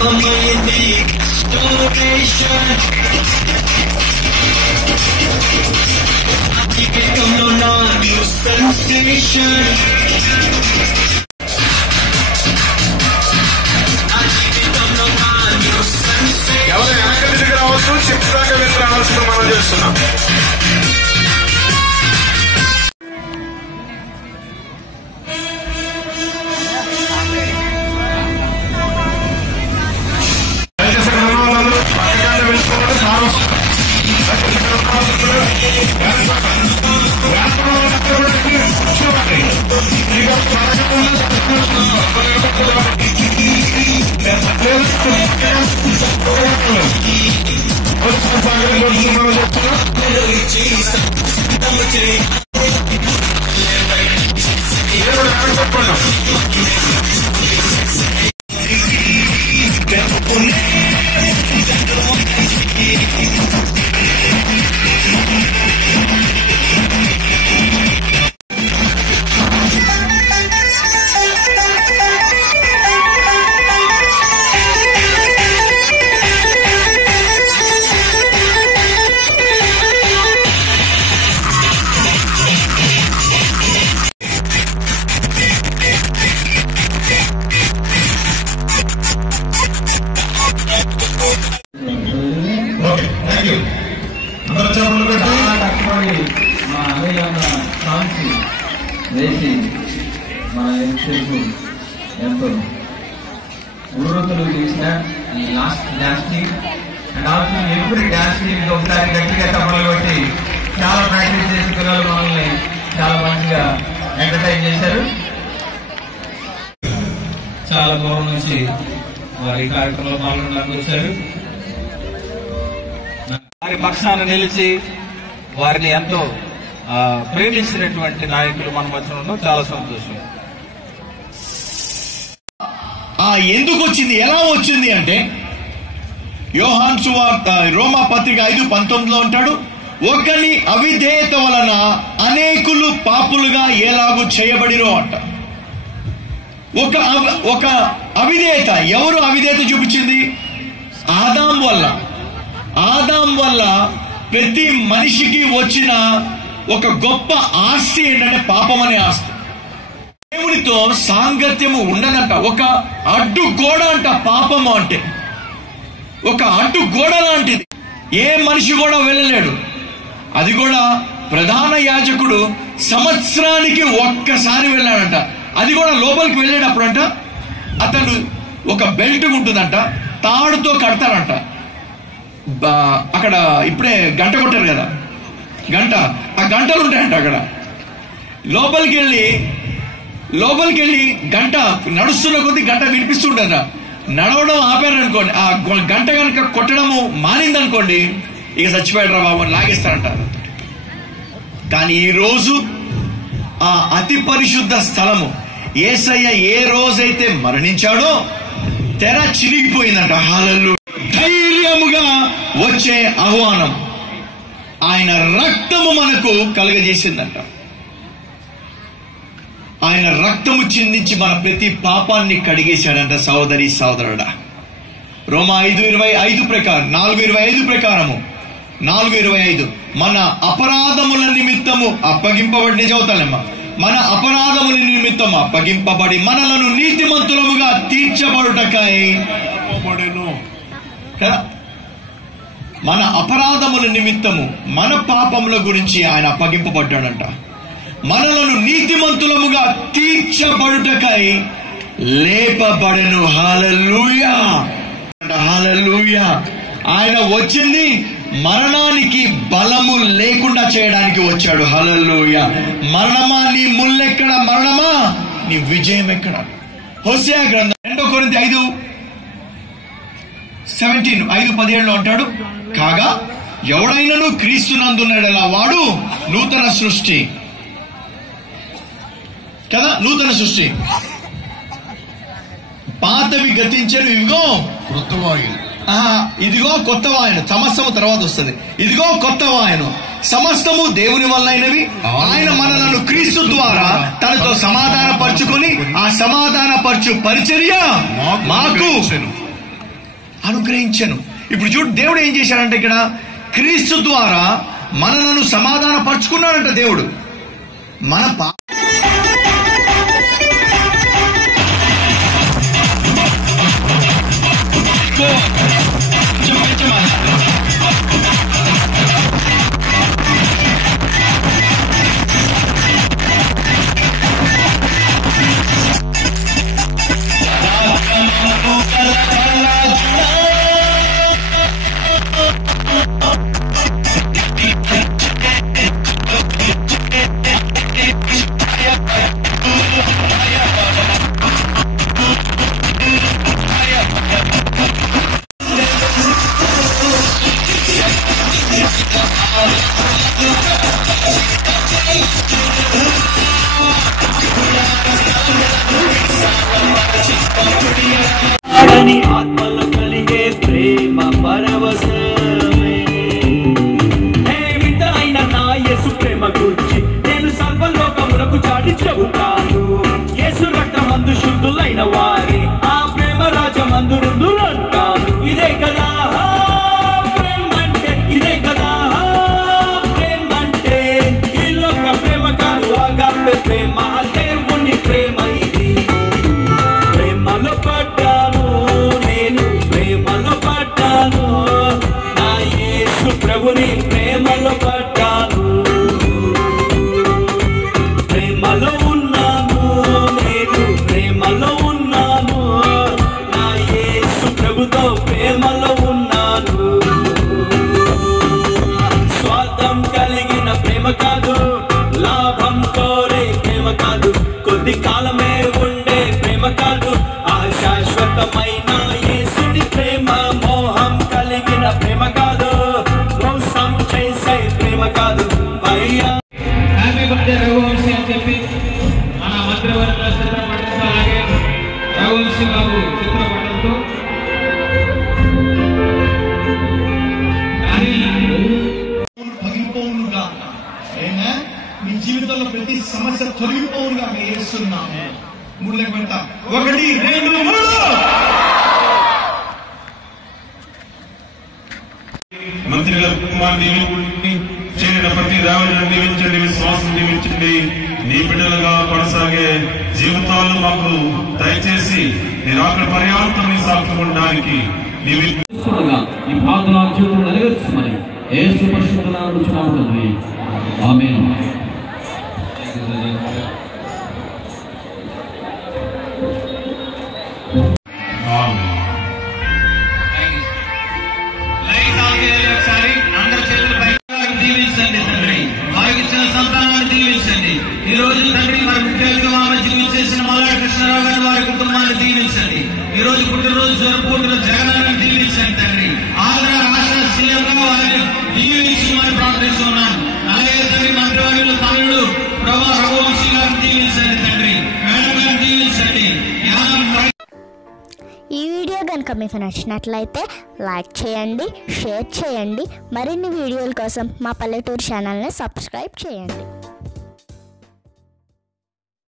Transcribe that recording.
ప్రారంభమైంది స్టోరేషన్ జీవితంలో నా న్యూ సెన్సేషన్ ఎవరు వెనక తిరిగి రావచ్చు చిప్స్లాగా వెళ్ళి రావాల్సిన మనం చేస్తున్నాం. వేసి మన ఎంతసేపు ఎంతో ఉర్రతులు చేసిన ఈ last dance team and also every dance team ఒకసారి గట్టిగా తప్పలు కొట్టి చాలా ప్రాక్టీస్ చేసిన పిల్లలు మనల్ని చాలా మంచిగా ఎంటర్టైన్ చేశారు. చాలా దూరం నుంచి వారి కార్యక్రమంలో పాల్గొనడానికి వచ్చారు. వారి పక్షాన నిలిచి వారిని ఎంతో ప్రేమించినటువంటి నాయకులు మన మధ్య ఉండడం చాలా సంతోషం. ఎందుకు వచ్చింది, ఎలా వచ్చింది అంటే యోహాను సువార్త రోమా పత్రిక 5:19 ఉంటాడు, ఒకని అవిధేయత వలన అనేకులు పాపులుగా ఎలాగూ చేయబడిరో అంట. ఒక అవిధేయత, ఎవరు అవిధేయత చూపించింది? ఆదాం వల్ల ప్రతి మనిషికి వచ్చిన ఒక గొప్ప ఆస్తి ఏంటంటే పాపం అనే ఆస్తి. దేవునితో సాంగత్యము ఉండదంట. ఒక అడ్డు గోడ అంట పాపము అంటే. ఒక అడ్డు గోడ లాంటిది, ఏ మనిషి కూడా వెళ్ళలేడు. అది కూడా ప్రధాన యాజకుడు సంవత్సరానికి ఒక్కసారి వెళ్ళాడంట. అది కూడా లోపలికి వెళ్ళేటప్పుడు అంట అతను ఒక బెల్ట్ ఉంటుందంట, తాడుతో కడతారంట. అక్కడ ఇప్పుడే గంట కొట్టారు కదా, గంట, ఆ గంటలు ఉంటాయంట అక్కడ. లోపలికి వెళ్ళి గంట నడుస్తున్న కొద్దీ గంట వినిపిస్తుంటట. నడవడం ఆపారనుకోండి, ఆ గంట కనుక కొట్టడము మానిందనుకోండి, ఇక చచ్చిపోయాడు బాబు అని లాగేస్తారంట. కానీ ఈ రోజు ఆ అతి పరిశుద్ధ స్థలము యేసయ్య ఏ రోజైతే మరణించాడో తెర చిరిగిపోయిందంట. హల్లెలూయా. ధైర్యముగా వచ్చే ఆహ్వానం ఆయన రక్తము మనకు కలుగజేసిందంట. ఆయన రక్తము చిందించి మన ప్రతి పాపాన్ని కడిగేశాడంట. సోదరి సోదరుడా, రోమా 5:25 ప్రకారం 4:25 ప్రకారము 4:25 మన అపరాధముల నిమిత్తము అప్పగింపబడి, చదువుతానమ్మా, మన అపరాధముల నిమిత్తము అప్పగింపబడి మనలను నీతిమంతులముగా తీర్చబడుటకై కదా. మన అపరాధముల నిమిత్తము మన పాపముల గురించి ఆయన అప్పగింపబడ్డాడంట. మనలను నీతిమంతులముగా తీర్చబడుటకై లేపబడెను. హల్లెలూయా, హల్లెలూయా. ఆయన వచ్చింది మరణానికి బలము లేకుండా చేయడానికి వచ్చాడు. హల్లెలూయా. మరణమా నీ ముల్లెక్కడ, మరణమా నీ విజయం ఎక్కడ? హోషేయ గ్రంథం 2 కొరింథీ 5:17 అంటాడు, కాగా ఎవడైనను క్రీస్తునందున్నాడలా వాడు నూతన సృష్టి కదా. నూతన సృష్టి, పాతవి గతించను, ఇదిగో కొత్త వాయును. ఇదిగో కొత్త వాయును, సమస్తము తర్వాత వస్తుంది. ఇదిగో కొత్త వాయును, సమస్తము దేవుని వల్లైనవి. ఆయన మనలను క్రీస్తు ద్వారా తనతో సమాధాన పరుచుకొని ఆ సమాధాన పరచు పరిచర్య మాకు అనుగ్రహించను. ఇప్పుడు చూడు, దేవుడు ఏం చేశాడంటే ఇక్కడ క్రీస్తు ద్వారా మనలను సమాధాన పరుచుకున్నాడంట దేవుడు. మన ఆత్మలో కలిగే ప్రేమ పరవశమే. వింతైన నా యేసు ప్రేమ గురించి నేను సర్వలోకములకు చాటి చెబుతాను. యేసు రక్తమందు శుద్ధులైన వారి ఆ ప్రేమ రాజమందు అంటాను. ఇదే కదా ప్రేమంటే, ఇదే కదా ప్రేమంటే. ఈ లోక ప్రేమ కాదు, అగాపె ప్రేమ, దేవుని ప్రేమ. ఇది ప్రేమలో పడ్డాను నేను, ప్రేమలో పడ్డాను, నా యేసు ప్రభుని ప్రేమలో పడ్డాను. ప్రేమలో ఉన్నాను నేను, ప్రేమలో ఉన్నాను, నా యేసు ప్రభుతో ప్రేమలో ఉన్నాను. స్వార్థం కలిగిన ప్రేమ కాదు, లాభం కోరే ప్రేమ కాదు, కొద్ది కాలమే ఉండే ప్రేమ కాదు, ఆ శాశ్వతమైన యేసుని ప్రేమ. మోహం కలిగిన ప్రేమ కాదు, మోసం చేసే ప్రేమ కాదు. హ్యాపీ బర్త్డే రఘువంశీ అని చెప్పి మన మంత్రివర్గ చిత్రపటంతో, అలాగే రఘువంశీ బాబు చిత్రపటంతో పగిలిపోవునుగా, మీ జీవితంలో ప్రతి సమస్య తొలగిపోవునుగా మేము చేస్తున్నాము. 3 లెక్క పెడతా. 1 2 3. మంత్రి గారి కుటుంబాన్ని చేరిన ప్రతి దావిని దీవించండి, విశ్వాసం దీవించండి. నీ బిడ్డలుగా కొనసాగే జీవితాలను మాకు దయచేసి నేను అక్కడ పర్యావరణ నీ సాక్షి ఉండడానికి నీవి ఈ ప్రార్థన జీవితం నెరవేర్చమని యేసు పరిశుద్ధ నామములో తండ్రి, ఆమేన్. దీవించండి తండ్రి, వారికి ఇచ్చిన సంతానాన్ని దీవించండి. ఈ రోజు తండ్రి మరి ముఖ్యంగా మా మధ్య చేసిన మల్లాడి కృష్ణారావు గారి వారి కుటుంబాన్ని దీవించండి. ఈ రోజు పుట్టినరోజు జరుపుకుంటున్న జగనాన్ని దీవించండి తండ్రి. ఆంధ్ర రాష్ట్ర సీఎంగా వారిని దీవించమని ప్రార్థిస్తున్నాను. అలాగే తండ్రి మంత్రివర్యులు తనయుడు ప్రభా రఘువంశీ గారిని దీవించండి తండ్రి, మేడం గారిని దీవించండి. ఈ వీడియో కనుక మీకు నచ్చినట్లయితే లైక్ చేయండి, షేర్ చేయండి. మరిన్ని వీడియోల కోసం మా పల్లెటూరు ఛానల్ని సబ్స్క్రైబ్ చేయండి.